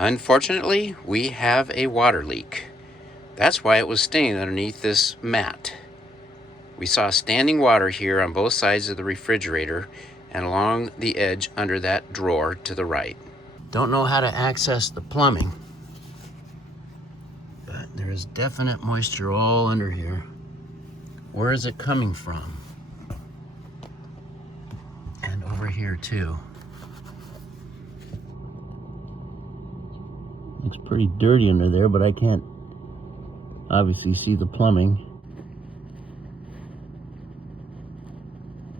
Unfortunately, we have a water leak. That's why it was staying underneath this mat. We saw standing water here on both sides of the refrigerator and along the edge under that drawer to the right. Don't know how to access the plumbing, but there is definite moisture all under here. Where is it coming from? And over here too. Looks pretty dirty under there, but I can't obviously see the plumbing.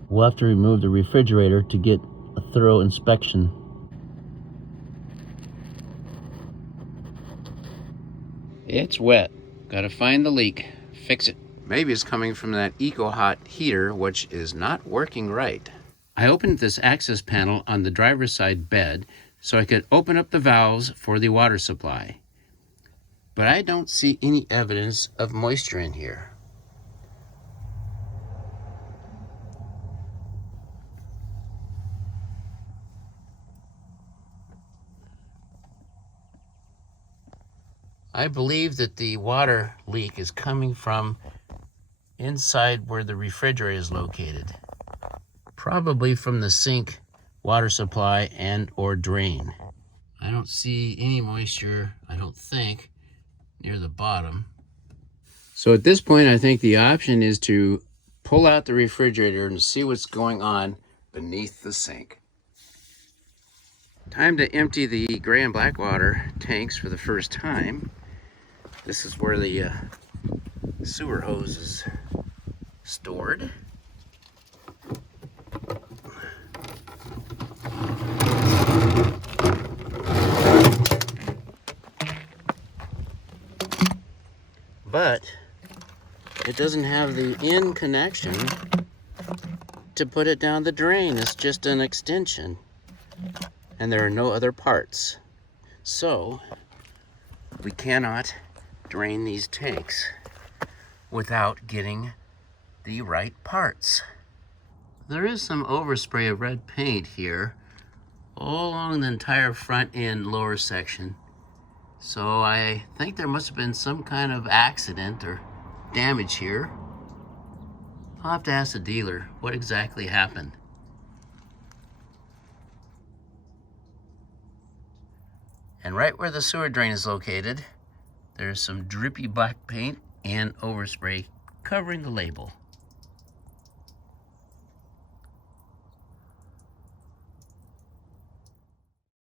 We'll have to remove the refrigerator to get a thorough inspection. It's wet. Gotta find the leak, fix it. Maybe it's coming from that EcoHot heater, which is not working right. I opened this access panel on the driver's side bed so I could open up the valves for the water supply. But I don't see any evidence of moisture in here. I believe that the water leak is coming from inside where the refrigerator is located. Probably from the sink water supply and or drain. I don't see any moisture, I don't think, near the bottom. So at this point, I think the option is to pull out the refrigerator and see what's going on beneath the sink. Time to empty the gray and black water tanks for the first time. This is where the sewer hose is stored. But it doesn't have the in connection to put it down the drain. It's just an extension, and there are no other parts. So we cannot drain these tanks without getting the right parts. There is some overspray of red paint here all along the entire front end lower section. So I think there must have been some kind of accident or damage here. I'll have to ask the dealer what exactly happened. And right where the sewer drain is located, there's some drippy black paint and overspray covering the label.